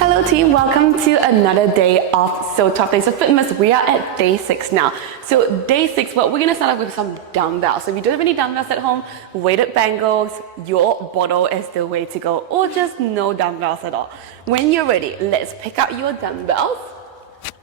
Hello team, welcome to another day of So Tough Days of Fitness. We are at day 6 now. So day 6, well, we're going to start off with some dumbbells. So if you don't have any dumbbells at home, weighted bangles, your bottle is the way to go, or just no dumbbells at all. When you're ready, let's pick up your dumbbells.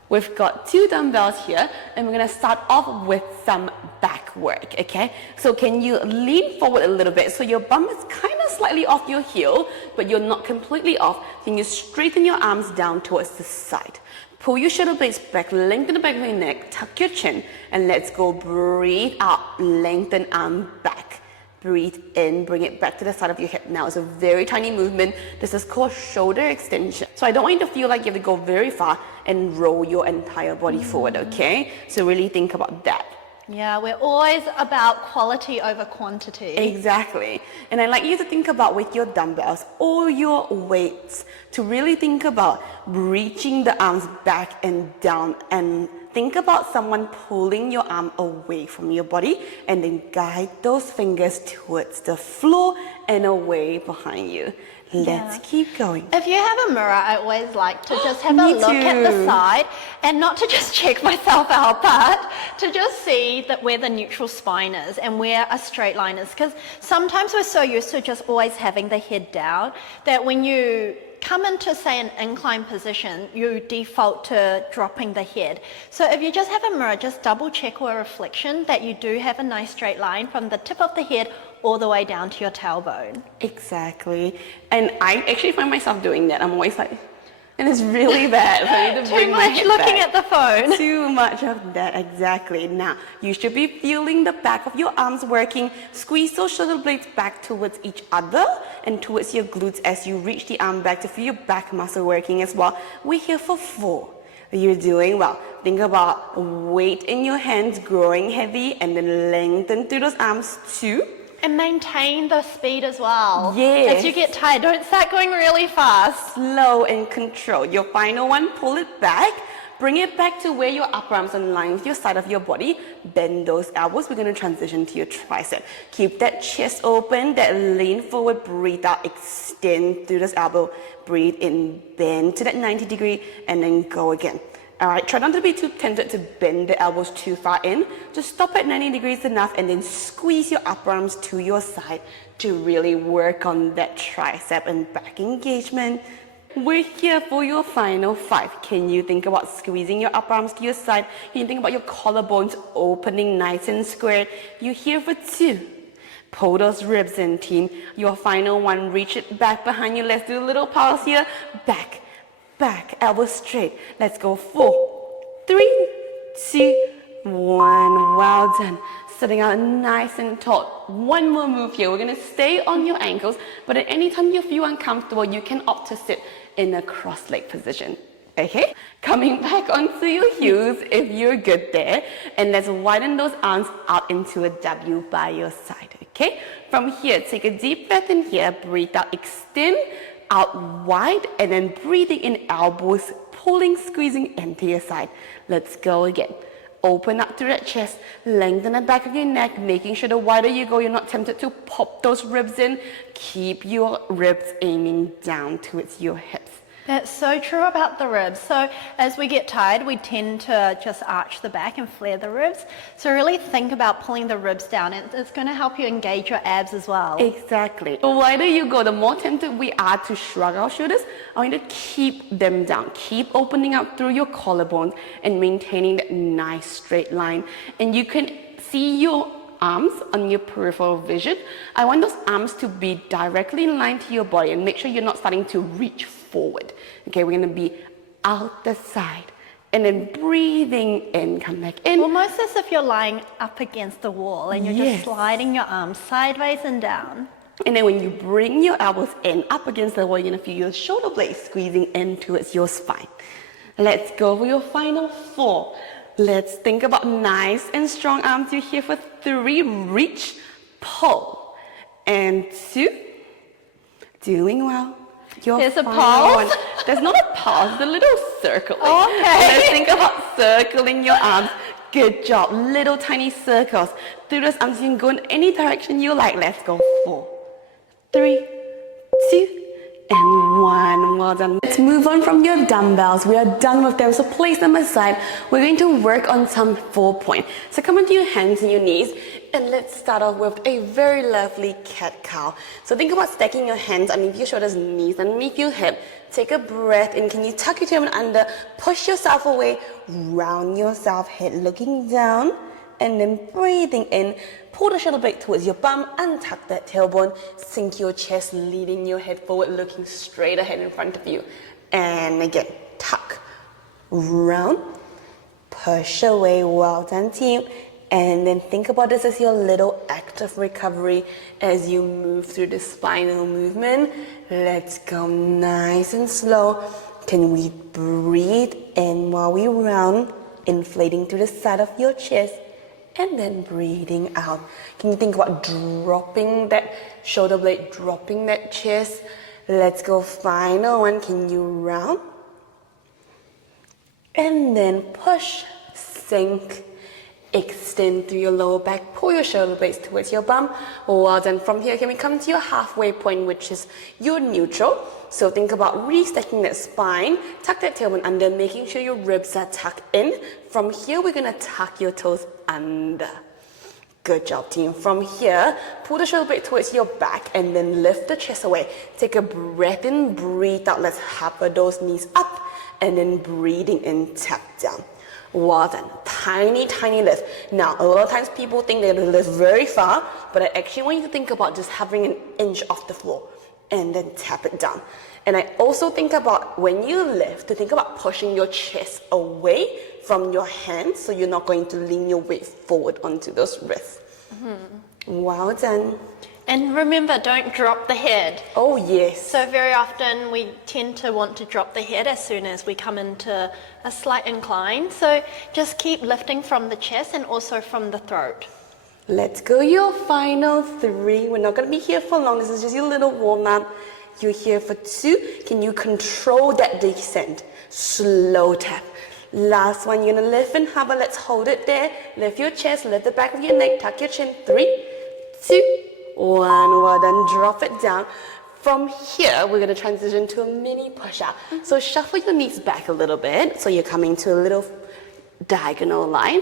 We've got 2 dumbbells here, and we're going to start off with some back work, okay? So can you lean forward a little bit so your bum is kind of slightly off your heel, but you're not completely off. Can you straighten your arms down towards the side? Pull your shoulder blades back, lengthen the back of your neck, tuck your chin, and let's go. Breathe out, lengthen arm back. Breathe in, bring it back to the side of your hip. Now it's a very tiny movement. This is called shoulder extension. So I don't want you to feel like you have to go very far and roll your entire body forward, okay? So really think about that. Yeah, we're always about quality over quantity. Exactly. And I like you to think about with your dumbbells or your weights to really think about reaching the arms back and down, and think about someone pulling your arm away from your body and then guide those fingers towards the floor and away behind you. Let's keep going. If you have a mirror, I always like to just have a look at the side, and not to just check myself out, but to just see that where the neutral spine is and where a straight line is. Because sometimes we're so used to just always having the head down that when you come into, say, an incline position, you default to dropping the head. So if you just have a mirror, just double check or a reflection that you do have a nice straight line from the tip of the head all the way down to your tailbone. Exactly. And I actually find myself doing that. I'm always like, and it's really bad. So I need to Too much looking at the phone. Too much of that, exactly. Now, you should be feeling the back of your arms working. Squeeze those shoulder blades back towards each other and towards your glutes as you reach the arm back to feel your back muscle working as well. We're here for 4. You're doing well. Think about weight in your hands growing heavy and then lengthen through those arms. 2. And maintain the speed as well. Yes. As you get tired, don't start going really fast. Slow and control. Your final one, pull it back. Bring it back to where your upper arms align with your side of your body. Bend those elbows. We're going to transition to your tricep. Keep that chest open, that lean forward, breathe out, extend through this elbow. Breathe in, bend to that 90 degree, and then go again. All right, try not to be too tempted to bend the elbows too far in. Just stop at 90 degrees enough and then squeeze your upper arms to your side to really work on that tricep and back engagement. We're here for your final 5. Can you think about squeezing your upper arms to your side? Can you think about your collarbones opening nice and square? You're here for 2. Pull those ribs in, team. Your final one, reach it back behind you. Let's do a little pause here. Back. Back, elbows straight. Let's go. 4, 3, 2, 1. Well done. Sitting out nice and tall. One more move here. We're going to stay on your ankles, but at any time you feel uncomfortable, you can opt to sit in a cross-leg position. Okay? Coming back onto your heels if you're good there. And let's widen those arms out into a W by your side. Okay? From here, take a deep breath in here. Breathe out, extend out wide, and then breathing in, elbows pulling, squeezing into your side. Let's go again. Open up through that chest, lengthen the back of your neck, making sure the wider you go, you're not tempted to pop those ribs in. Keep your ribs aiming down towards your hips. That's so true about the ribs. So as we get tired, we tend to just arch the back and flare the ribs. So really think about pulling the ribs down. It's going to help you engage your abs as well. Exactly. The wider you go, the more tempted we are to shrug our shoulders. I want you to keep them down. Keep opening up through your collarbones and maintaining that nice straight line. And you can see your arms on your peripheral vision. I want those arms to be directly in line to your body, and make sure you're not starting to reach forward. Okay, we're going to be out the side and then breathing in, come back in. Almost as if you're lying up against the wall and you're just sliding your arms sideways and down. And then when you bring your elbows in up against the wall, you're going to feel your shoulder blades squeezing in towards your spine. Let's go for your final 4. Let's think about nice and strong arms. You're here for 3. Reach, pull, and 2. Doing well. There's a pause. There's not a pause, it's a little circle. Okay. Let's think about circling your arms. Good job. Little tiny circles. Through those arms, you can go in any direction you like. Let's go. 4, 3, 2, and 1. well done. Let's move on from your dumbbells. We are done with them, so place them aside. We're going to work on some 4-point. So come onto your hands and your knees, and let's start off with a very lovely cat-cow. So think about stacking your hands underneath your shoulders, knees underneath your hip. Take a breath in. Can you tuck your tailbone under, push yourself away, round yourself, head looking down, and then breathing in. Pull the shoulder blade towards your bum, untuck that tailbone, sink your chest, leading your head forward, looking straight ahead in front of you. And again, tuck, round, push away, well done team. And then think about this as your little act of recovery as you move through the spinal movement. Let's go nice and slow. Can we breathe in while we round, inflating to the side of your chest, and then breathing out. Can you think about dropping that shoulder blade, dropping that chest? Let's go final one. Can you round? And then push, sink, extend through your lower back, pull your shoulder blades towards your bum. Well done. From here, can we come to your halfway point, which is your neutral? So think about restacking that spine, tuck that tailbone under, making sure your ribs are tucked in. From here, we're gonna tuck your toes under. Good job, team. From here, pull the shoulder blade towards your back and then lift the chest away. Take a breath in, breathe out. Let's hover those knees up and then breathing in, tap down. Well done. Tiny, tiny lift. Now, a lot of times people think they're going to lift very far, but I actually want you to think about just having an inch off the floor and then tap it down. And I also think about when you lift, to think about pushing your chest away from your hands so you're not going to lean your weight forward onto those wrists. Mm-hmm. Well done. And remember, don't drop the head. Oh, yes. So very often we tend to want to drop the head as soon as we come into a slight incline. So just keep lifting from the chest and also from the throat. Let's go your final 3. We're not going to be here for long. This is just your little warm-up. You're here for 2. Can you control that descent? Slow tap. Last one, you're going to lift and hover. Let's hold it there. Lift your chest, lift the back of your neck, tuck your chin. 3, 2, 1. Well done. Drop it down. From here, we're going to transition to a mini push-up. So shuffle your knees back a little bit. So you're coming to a little diagonal line.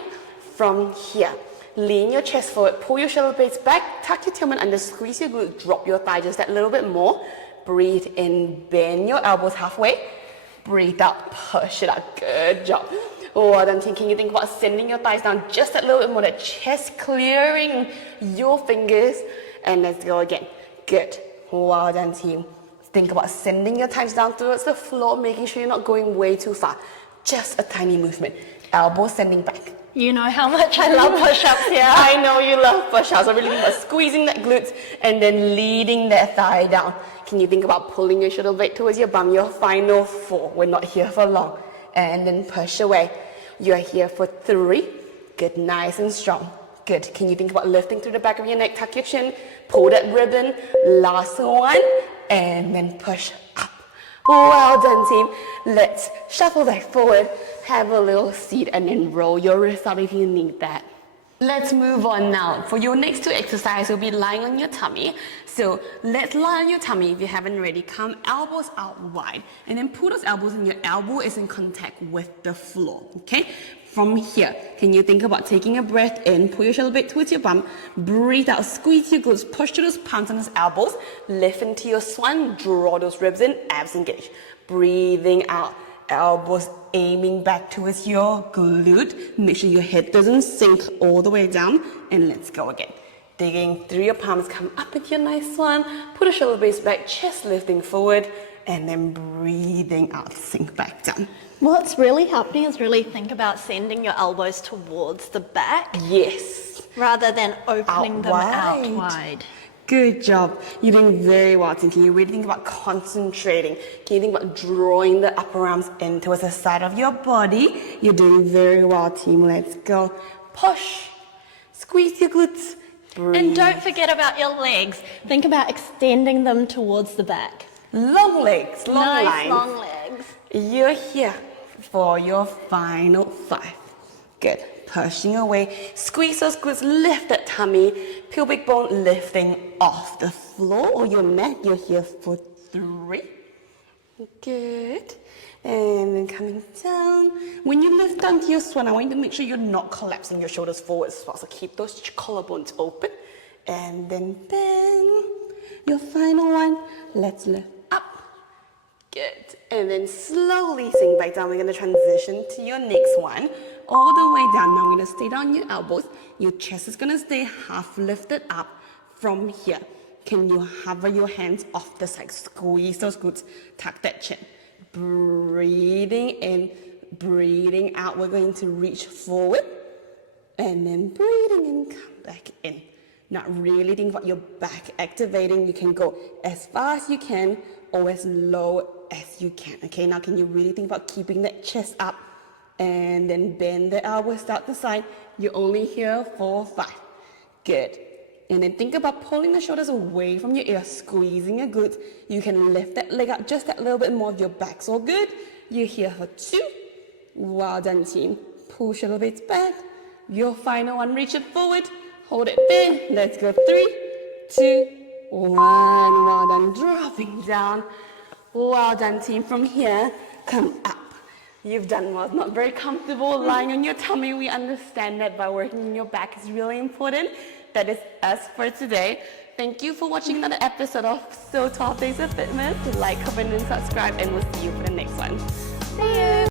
From here, lean your chest forward, pull your shoulder blades back, tuck your tailbone under, squeeze your glute, drop your thigh just that little bit more. Breathe in, bend your elbows halfway. Breathe out, push it out. Good job. Well done, team. Can you think about sending your thighs down just that little bit more, that chest clearing your fingers. And let's go again. Good. Well done, team. Think about sending your thighs down towards the floor, making sure you're not going way too far. Just a tiny movement. Elbows sending back. You know how much I love push-ups here. I know you love push-ups. I really think about squeezing that glutes and then leading that thigh down. Can you think about pulling your shoulder blade towards your bum? Your final 4. We're not here for long. And then push away. You're here for 3. Good, nice and strong. Good. Can you think about lifting through the back of your neck, tuck your chin, pull that ribbon. Last one, and then push up. Well done, team. Let's shuffle back forward, have a little seat, and then roll your wrists out if you need that. Let's move on now. For your next 2 exercises, you'll be lying on your tummy. So let's lie on your tummy if you haven't already. Come elbows out wide, and then pull those elbows, and your elbow is in contact with the floor, okay? From here, can you think about taking a breath in, pull your shoulder blade towards your bum, breathe out, squeeze your glutes, push to those palms and those elbows, lift into your swan, draw those ribs in, abs engaged. Breathing out, elbows aiming back towards your glute. Make sure your head doesn't sink all the way down, and let's go again. Digging through your palms, come up into your nice swan, put a shoulder blades back, chest lifting forward, and then breathing out, sink back down. What's really happening is really think about sending your elbows towards the back. Yes. Rather than opening them out wide. Good job. You're doing very well, team. Can you really think about concentrating? Can you think about drawing the upper arms in towards the side of your body? You're doing very well, team. Let's go. Push. Squeeze your glutes. Breathe. And don't forget about your legs. Think about extending them towards the back. Long legs, long nice lines. Long legs. You're here for your final 5. Good. Pushing away. Squeeze those glutes, lift that tummy. Pubic bone lifting off the floor or your mat. You're here for 3, Good. And then coming down. When you lift down to your swan, I want you to make sure you're not collapsing your shoulders forward as well. So keep those collarbones open. And then bend. Your final one. Let's lift up. Good. And then slowly sink back down. We're going to transition to your next one. All the way down. Now we're going to stay down your elbows. Your chest is going to stay half lifted up from here. Can you hover your hands off the side? Squeeze those glutes. Tuck that chin. Breathing in, breathing out. We're going to reach forward. And then breathing in, come back in. Not really think about your back activating. You can go as far as you can or as low as you can. Okay, now can you really think about keeping that chest up and then bend the elbows out the side. You're only here for 5. Good. And then think about pulling the shoulders away from your ear, squeezing your glutes. You can lift that leg up just that little bit more of your back's all good. You're here for 2. Well done, team. Push a little bit back. Your final one, reach it forward. Hold it there. Let's go. 3, 2, 1. Well done. Dropping down. Well done, team. From here, come up. You've done well. Not very comfortable lying on your tummy. We understand that, but working on your back is really important. That is us for today. Thank you for watching another episode of So 12 Days of Fitness. Like, comment, and subscribe, and we'll see you for the next one. See you.